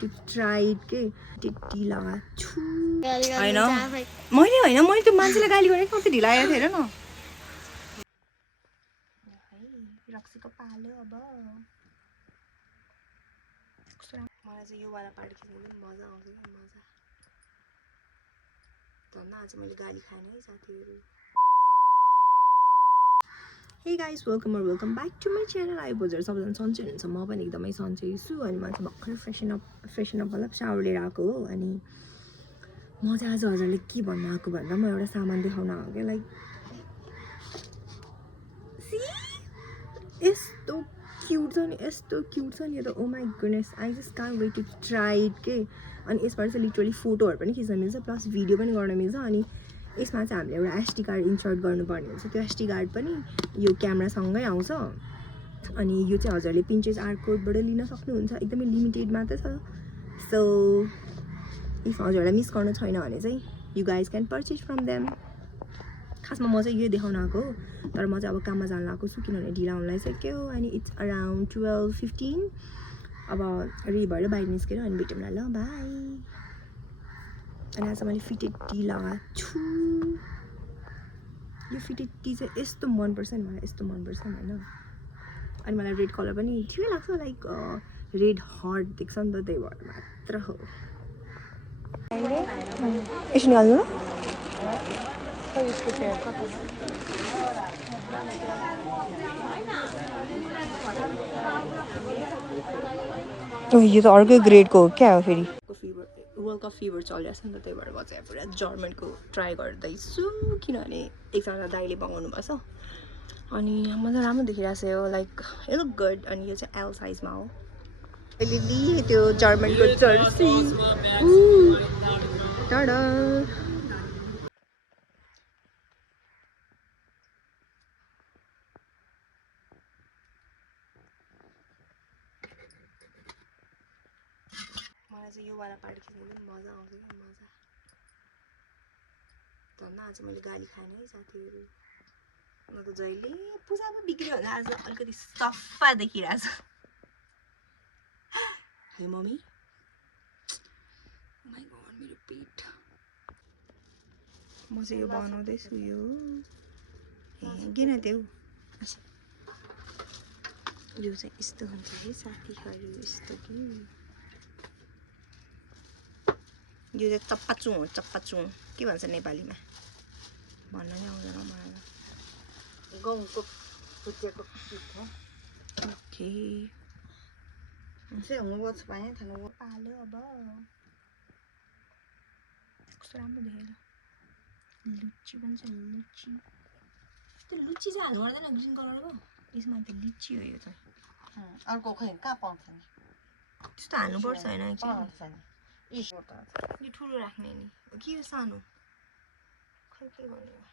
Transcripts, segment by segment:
to try it के ढिला छु हैन मैले त्यो मान्छेले गाली गरेको कति ढिला आएको थियो हेर न रक्सीको पालो अब मलाई चाहिँ यो वाला पार्टी खेल्नु पनि मजा आउँछ नि मजा धन्न आज मैले गाली खाएन है साथीहरु Hey guys, welcome back to my channel. I was सबैजना सन्चै हुनुहुन्छ म पनि एकदमै सन्चै छु अनि म चाहिँ भर्खर फ्रेशन अप मतलब शावर लिएर आएको हो अनि म चाहिँ आज हजुरले के भन्नु आएको भन्दा म एउटा सामान देखाउन आएको के लाइक सी यस्तो क्यूट छ नि यो त oh my goodness I just can't wait to try it के अनि यसबाट चाहिँ लिटरली फोटोहरु पनि खिच्न मिल्छ प्लस भिडियो पनि गर्न मिल्छ अनि यसमा चाहिँ हामीले एउटा एसडी कार्ड इन्सर्ट गर्नुपर्ने हुन्छ त्यो एसडी कार्ड पनि यो क्यामेरासँगै आउँछ अनि यो चाहिँ हजुरले पिन्ट्रेस्ट आर्ट कोडबाट लिन सक्नुहुन्छ एकदमै लिमिटेड मात्र छ सो इफ हजुरलाई मिस गर्नु छैन भने चाहिँ you guys can purchase from them खासमा म चाहिँ यो देखाउन आएको हो तर म चाहिँ अब काममा जान लागेको छु किनभने ढिला हुन लागिसक्यो अनि इट्स अराउन्ड 12:15 अब रेडी भएर बाहिर निस्केर अनि भेटौँला ल बाई अनि आज मैले फिटेड टी लगाएको छु यो फिटेड टी चाहिँ यस्तो मनपर्छ नि मलाई यस्तो मनपर्छ होइन अनि मलाई रेड कलर पनि ठिकै लाग्छ लाइक रेड हार्ट देख्छ नि त त्यही भएर मात्र हो यसो निकाल्नु यो त अर्कै ग्रेडको हो क्या हो फेरि वर्ल्ड कप फिभर चलिरहेको छ नि त त्यही भएर म चाहिँ पुरा जर्मनको ट्राई गर्दैछु किनभने एकजना दाइले मगाउनु भएको छ अनि मलाई राम्रो देखिरहेको छ यो लाइक इट लुक गुड अनि यो चाहिँ एल साइजमा हो अहिले लिएँ त्यो जर्मनको जर्सी टाडा मलाई चाहिँ यो वाला पार्टी खेल्नु पनि मजा आउँछ नि मजा धन्न आज मैले गाली खाएन है साथीहरु म त जहिले पूजा पो बिग्रियो होला आज अलिकति सफा देखिरहेछ है मम्मी माय गॉड मेरो पेट म चाहिँ यो बनाउँदै छु यो किन त्यो यो चाहिँ यस्तो हुन्छ है साथीहरु यस्तो कि यो चाहिँ चप्पाचुङ के भन्छ नेपालीमा भन्न नै आउँदैन मलाई गहुँको भुटेको पिठो ओके चाहिँ हुनुपर्छ भने थाहा पालो अब कस्तो राम्रो देखेर लुच्ची पनि छ लुच्ची त्यो लुच्ची चाहिँ हाल्नु पर्दैन ग्रिन कलरको यसमा त लिची हो यो चाहिँ अर्को खै कहाँ पाउँछ नि त्यस्तो हाल्नुपर्छ होइन यो ठुलो राख्ने नि के यो सानो खै के गर्ने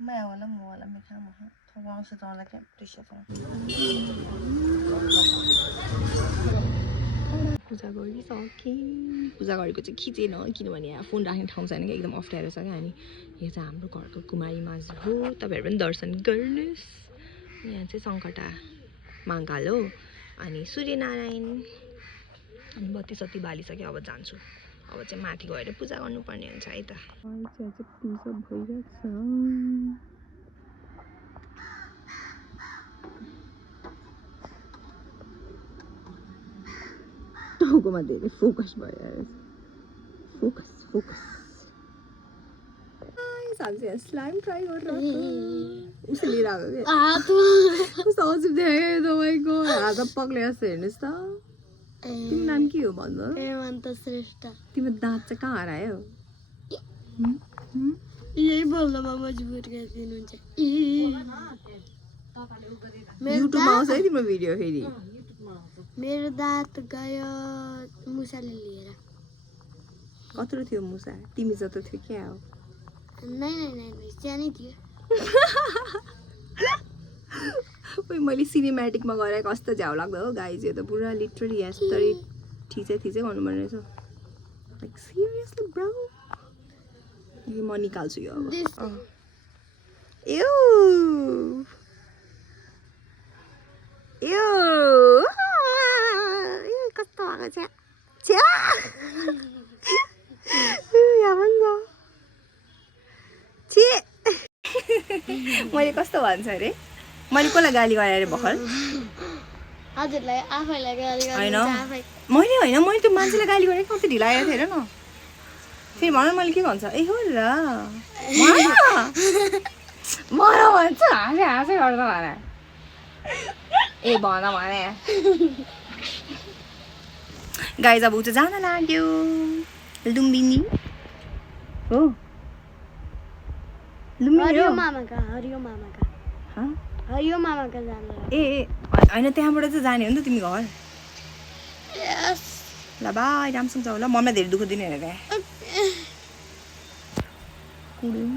मैं वाला मीठा महा थोड़ा से तो लगे टी-शर्ट पूजा गरिसकेँ पूजा गरेको चाहिँ खिचेन किनभने यहाँ फोन राख्ने ठाउँ छैन क्या एकदम अप्ठ्यारो छ क्या अनि यो चाहिँ हाम्रो घरको कुमारी माझी हो तपाईँहरू पनि दर्शन गर्नुहोस् यहाँ चाहिँ सङ्कटा मङ्गाल हो अनि सूर्यनारायण अनि बत्ती सत्ती बालिसक्यो अब जान्छु अब चाहिँ माथि गएर पूजा गर्नुपर्ने हुन्छ है त पूजा भइरहेछ टाउकोमा धेरै फोकस भइरहेछ फोकस हामीले स्लाइम ट्राई गरेर उसले लिएर आएको क्या कस्तो अजिब देखेँ तपाईँको हात पक्लिएको छ हेर्नुहोस् त तिम्रो नाम के हो भन्नु हेमन्त श्रेष्ठ तिम्रो दाँत चाहिँ कहाँ हरायो यही बोल्नमा मजबुर गरिदिनुहुन्छ युट्युबमा आउँछ है तिम्रो भिडियो फेरि मेरो दाँत गयो मुसाले लिएर कत्रो थियो मुसा तिमी जस्तो थियो क्या हो नै सानै थियो मैले सिनेमेटिकमा गरे कस्तो झ्याउ लाग्दो हो गाइज यो त पुरा लिटरली यस्तरी थिचै गर्नुपर्ने रहेछ लाइक सिरियसली ब्रो यो म निकाल्छु यो अब यो कस्तो भएको छ छ्या यहाँ पनि छ छे मैले कस्तो भन्छ अरे मैले कसलाई गाली गरेँ अरे भर्खर हजुरलाई आफैलाई गाली होइन गर्नुहुन्छ आफै मैले त्यो मान्छेलाई गाली गरेँ कति ढिला आएको थिएँ हेर न फेरि भन मैले के भन्छ ए हो र भन भन्छ हाँसै गर्छ भने ए भन भने गाइज अब ऊ चाहिँ जान लाग्यो लुम्बिनी हो लुम्बिनी हरियो हो मामाका हँ? हरियो मामाका जानु ए होइन त्यहाँबाट चाहिँ जाने हो नि त तिमी घर ल बाई राम्रोसँग जाऊ ल मम्मीलाई धेरै दुःख दिने हेरेर कुडुङ